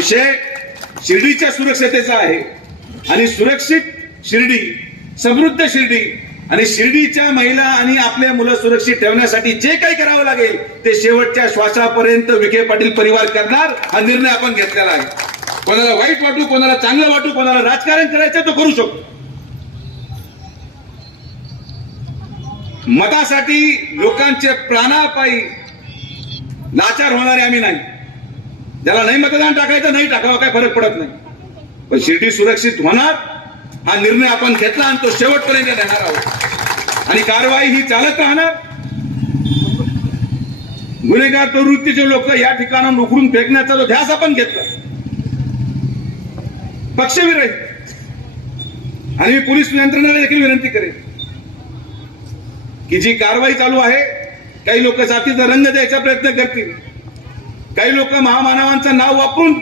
विषय शिर्डीच्या सुरक्षतेचा आहे आणि सुरक्षित शिर्डी, समृद्ध शिर्डी आणि शिर्डीच्या महिला आणि आपल्या मुलं सुरक्षित ठेवण्यासाठी जे काही करावं लागेल ते शेवटच्या श्वासापर्यंत विखे पाटील परिवार करणार हा निर्णय आपण घेतलेला आहे. कोणाला वाईट वाटू, कोणाला चांगलं वाटू, कोणाला राजकारण करायचं तो करू शकतो. मतासाठी लोकांचे प्राणापायी लाचार होणारे आम्ही नाही. ज्याला नाही मतदान टाकायचं नाही टाकावं, काय फरक पडत नाही. पण शिर्डी सुरक्षित होणार हा निर्णय आपण घेतला आणि तो शेवटपर्यंत देणार आहोत आणि कारवाई ही चालत राहणार. गुन्हेगार प्रवृत्तीचे लोक या ठिकाणाहून उखडून फेकण्याचा जो ध्यास आपण घेतला पक्षविरहित, आणि मी पोलीस यंत्रणेला देखील विनंती करेन की जी कारवाई चालू आहे, काही लोक जातीचा रंग द्यायचा प्रयत्न करतील, काही लोक महामानवांचं नाव वापरून